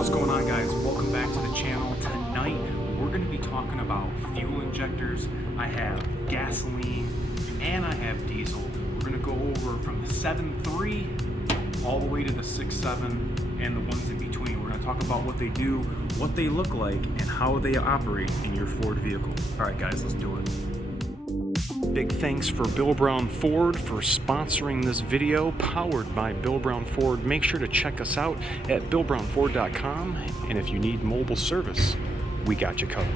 What's going on, guys? Welcome back to the channel. Tonight we're going to be talking about fuel injectors. I have gasoline and I have diesel. We're going to go over from the 7.3 all the way to the 6.7 and the ones in between. We're going to talk about what they do, what they look like, and how they operate in your Ford vehicle. All right, guys, let's do it. Big thanks for Bill Brown Ford for sponsoring this video, powered by Bill Brown Ford. Make sure to check us out at billbrownford.com, and if you need mobile service, we got you covered.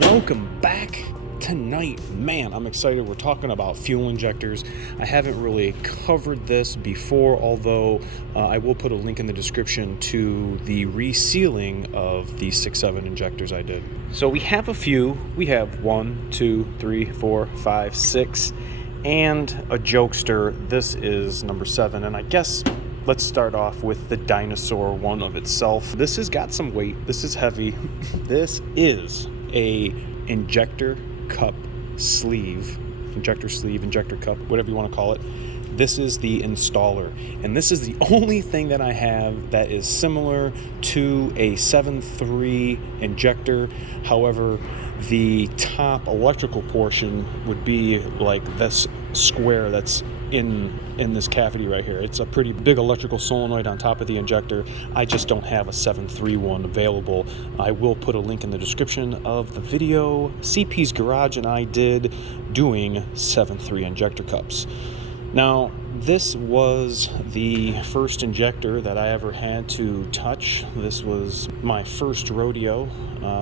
Welcome back. Tonight, man, I'm excited. We're talking about fuel injectors. I haven't really covered this before, although I will put a link in the description to the resealing of the 6.7 injectors I did. So we have a few. We have 1, 2, 3, 4, 5, 6, and a jokester. This is number 7, and I guess let's start off with the dinosaur one of itself. This has got some weight. This is heavy. This is a injector cup sleeve, injector cup, whatever you want to call it. This is the installer, and this is the only thing that I have that is similar to a 7.3 injector. However, the top electrical portion would be like this square that's in this cavity right here. It's a pretty big electrical solenoid on top of the injector. I just don't have a 7.3 one available. I will put a link in the description of the video CP's Garage and I did doing 7.3 injector cups. Now, this was the first injector that I ever had to touch. This was my first rodeo.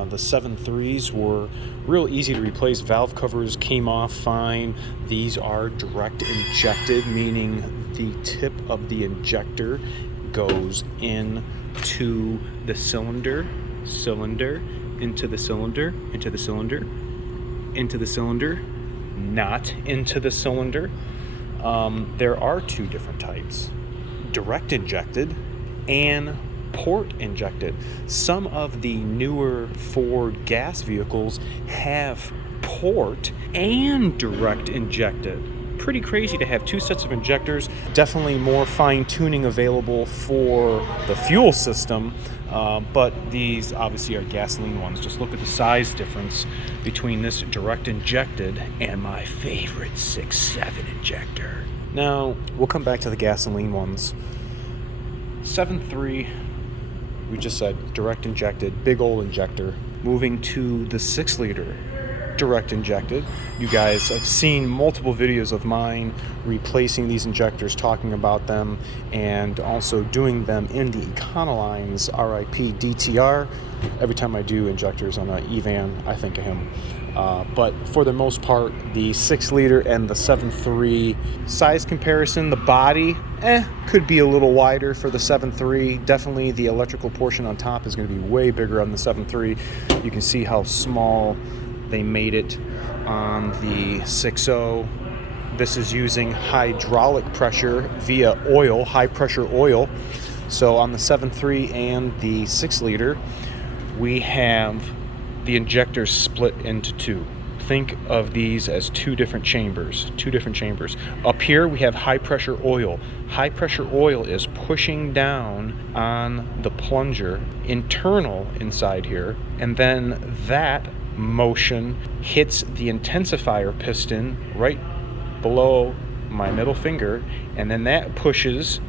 The 7.3s were real easy to replace. Valve covers came off fine. These are direct injected, meaning the tip of the injector goes into the cylinder, into the cylinder, into the cylinder, into the cylinder, not into the cylinder. There are two different types, direct injected and port injected. Some of the newer Ford gas vehicles have port and direct injected. Pretty crazy to have two sets of injectors. Definitely more fine tuning available for the fuel system, but these obviously are gasoline ones. Just look at the size difference between this direct injected and my favorite 6.7 injector. Now, we'll come back to the gasoline ones. 7.3, we just said direct injected, big old injector. Moving to the 6-liter direct injected. You guys have seen multiple videos of mine replacing these injectors, talking about them, and also doing them in the Econolines RIP DTR. Every time I do injectors on an E-van, I think of him. But for the most part, the 6-liter and the 7.3 size comparison, the body could be a little wider for the 7.3. Definitely the electrical portion on top is going to be way bigger on the 7.3. You can see how small they made it on the 6.0. This is using hydraulic pressure via oil, high pressure oil. So on the 7.3 and the 6-liter, we have the injectors split into two. Think of these as two different chambers. Up here we have high pressure oil. High pressure oil is pushing down on the plunger, internal inside here, and then that motion hits the intensifier piston right below my middle finger, and then that pushes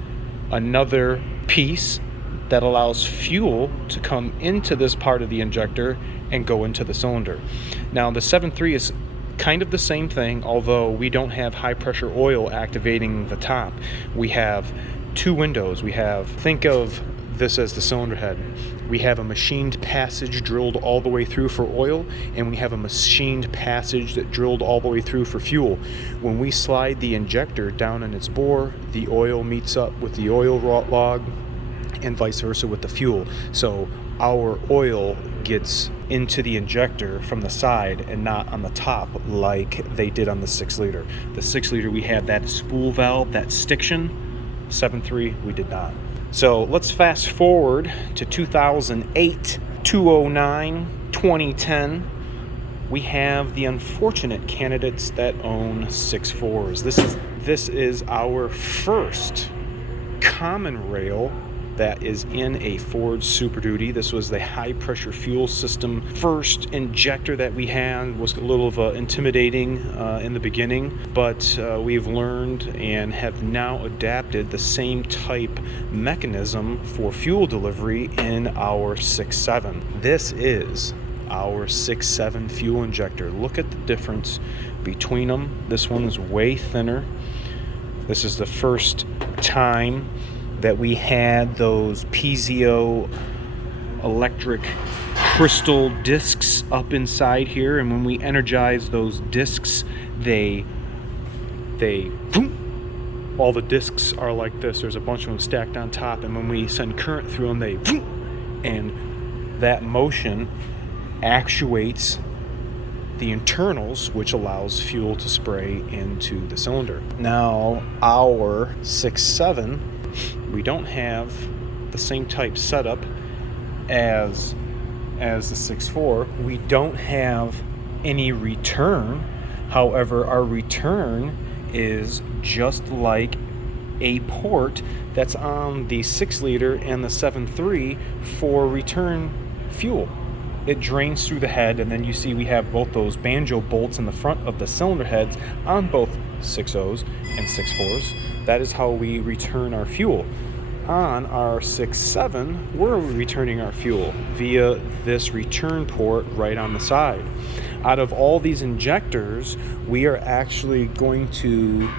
another piece that allows fuel to come into this part of the injector and go into the cylinder. Now, the 7.3 is kind of the same thing, although we don't have high pressure oil activating the top. We have two windows. Think of this as the cylinder head. We have a machined passage drilled all the way through for oil, and we have a machined passage that drilled all the way through for fuel. When we slide the injector down in its bore, the oil meets up with the oil log, and vice versa with the fuel. So our oil gets into the injector from the side and not on the top like they did on the 6-liter. The 6-liter, we had that spool valve, that stiction. 7.3, we did not. So let's fast forward to 2008, 2009, 2010. We have the unfortunate candidates that own 6.4s. This is our first common rail that is in a Ford Superduty. This was the high pressure fuel system first injector that we had. Was a little of intimidating in the beginning, but we've learned and have now adapted the same type mechanism for fuel delivery in our 6.7. This is our 6.7 fuel injector. Look at the difference between them. This one is way thinner. This is the first time that we had those piezo electric crystal discs up inside here, and when we energize those discs, they boom, all the discs are like this. There's a bunch of them stacked on top, and when we send current through them, they boom, and that motion actuates the internals, which allows fuel to spray into the cylinder. Now, our 6.7, we don't have the same type setup as the 6.4. We don't have any return. However, our return is just like a port that's on the 6-liter and the 7.3 for return fuel. It drains through the head, and then you see we have both those banjo bolts in the front of the cylinder heads on both 6.0s and 6.4s. That is how we return our fuel. On our 6.7, we're returning our fuel via this return port right on the side. Out of all these injectors, we are actually going to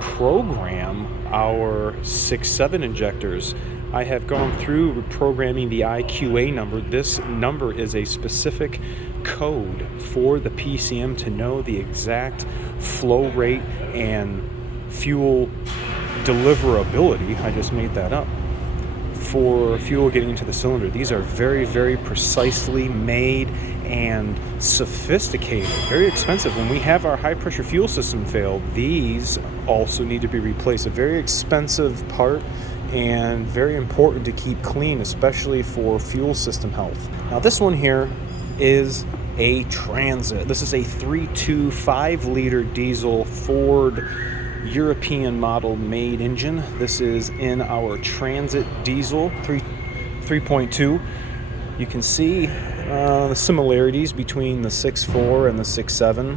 program our 6.7 injectors. I have gone through programming the IQA number. This number is a specific code for the PCM to know the exact flow rate and fuel deliverability. I just made that up. For fuel getting into the cylinder. These are very, very precisely made and sophisticated, very expensive. When we have our high pressure fuel system fail, these also need to be replaced. A very expensive part and very important to keep clean, especially for fuel system health. Now this one here is a Transit. This is a 3.25-liter diesel Ford European model made engine. This is in our Transit diesel 3.2. You can see the similarities between the 6.4 and the 6.7.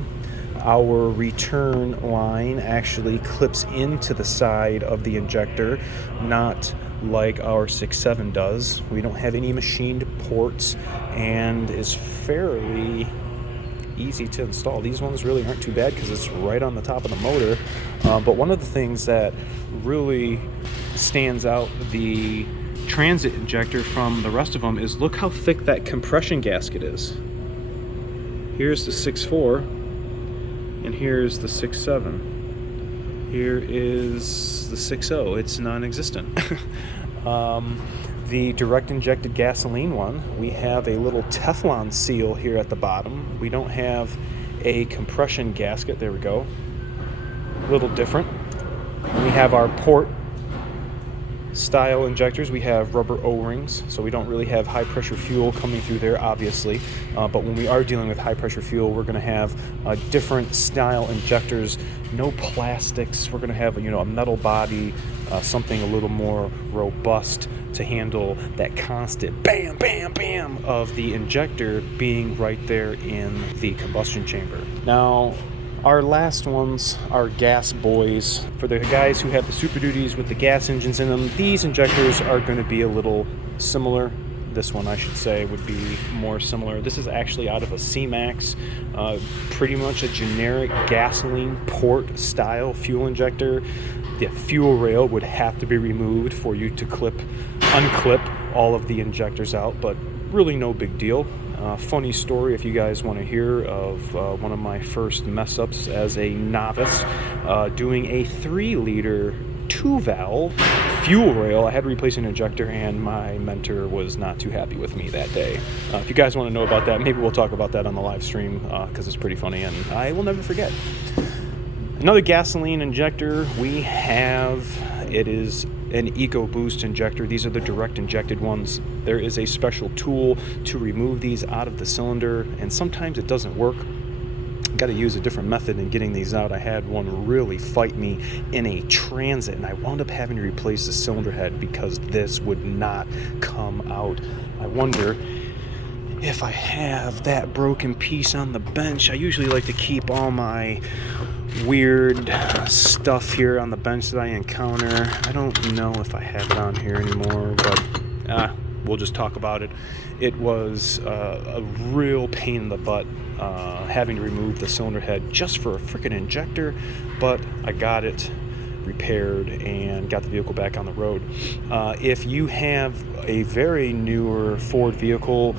Our return line actually clips into the side of the injector, not like our 6.7 does. We don't have any machined ports and is fairly easy to install. These ones really aren't too bad because it's right on the top of the motor. But one of the things that really stands out the Transit injector from the rest of them is look how thick that compression gasket is. Here's the 6.4 and here's the 6.7. Here is the 6.0. It's non-existent. The direct injected gasoline one, we have a little Teflon seal here at the bottom. We don't have a compression gasket. There we go. A little different. We have our port style injectors. We have rubber O-rings, so we don't really have high pressure fuel coming through there, obviously. But when we are dealing with high pressure fuel, we're going to have different style injectors. No plastics. We're going to have a metal body, something a little more robust to handle that constant bam, bam, bam of the injector being right there in the combustion chamber. Now, our last ones are gas boys. For the guys who have the Super Duties with the gas engines in them, these injectors are going to be a little similar. This one, I should say, would be more similar. This is actually out of a C-Max, pretty much a generic gasoline port style fuel injector. The fuel rail would have to be removed for you to unclip all of the injectors out, but really no big deal. Funny story if you guys want to hear of one of my first mess ups as a novice, doing a 3-liter 2-valve fuel rail. I had to replace an injector and my mentor was not too happy with me that day. If you guys want to know about that, maybe we'll talk about that on the live stream because it's pretty funny and I will never forget. Another gasoline injector we have, it is an EcoBoost injector. These are the direct injected ones. There is a special tool to remove these out of the cylinder, and sometimes it doesn't work. got to use a different method in getting these out. I had one really fight me in a transit, and I wound up having to replace the cylinder head because this would not come out. I wonder if I have that broken piece on the bench. I usually like to keep all my weird stuff here on the bench that I encounter. I don't know if I have it on here anymore, but we'll just talk about it. It was a real pain in the butt having to remove the cylinder head just for a freaking injector, but I got it repaired and got the vehicle back on the road. If you have a very newer Ford vehicle,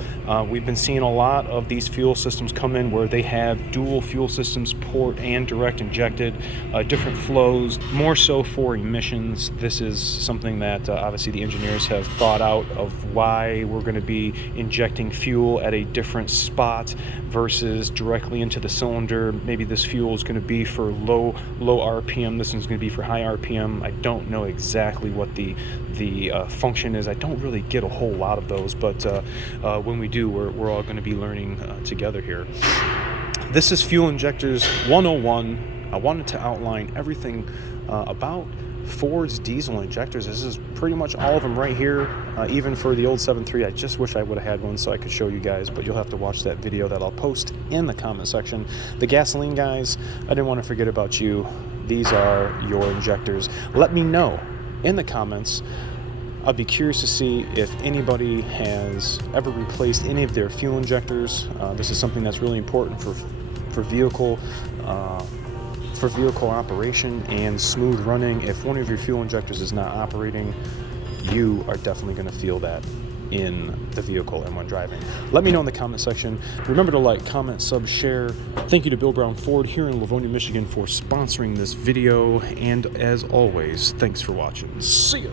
we've been seeing a lot of these fuel systems come in where they have dual fuel systems, port and direct injected, different flows, more so for emissions. This is something that obviously the engineers have thought out of why we're going to be injecting fuel at a different spot versus directly into the cylinder. Maybe this fuel is going to be for low RPM, this one's going to be for high RPM. I don't know exactly what the function is. I don't really get a whole lot of those, but when we do, we're all going to be learning together here. This is Fuel Injectors 101. I wanted to outline everything about Ford's diesel injectors. This is pretty much all of them right here, even for the old 7.3. I just wish I would have had one so I could show you guys, but you'll have to watch that video that I'll post in the comment section. The gasoline guys, I didn't want to forget about you. These are your injectors. Let me know in the comments. I'd be curious to see if anybody has ever replaced any of their fuel injectors. This is something that's really important for vehicle operation and smooth running. If one of your fuel injectors is not operating, you are definitely going to feel that in the vehicle and when driving. Let me know in the comment section. Remember to like, comment, sub, share. Thank you to Bill Brown Ford here in Livonia, Michigan for sponsoring this video. And as always, thanks for watching. See ya.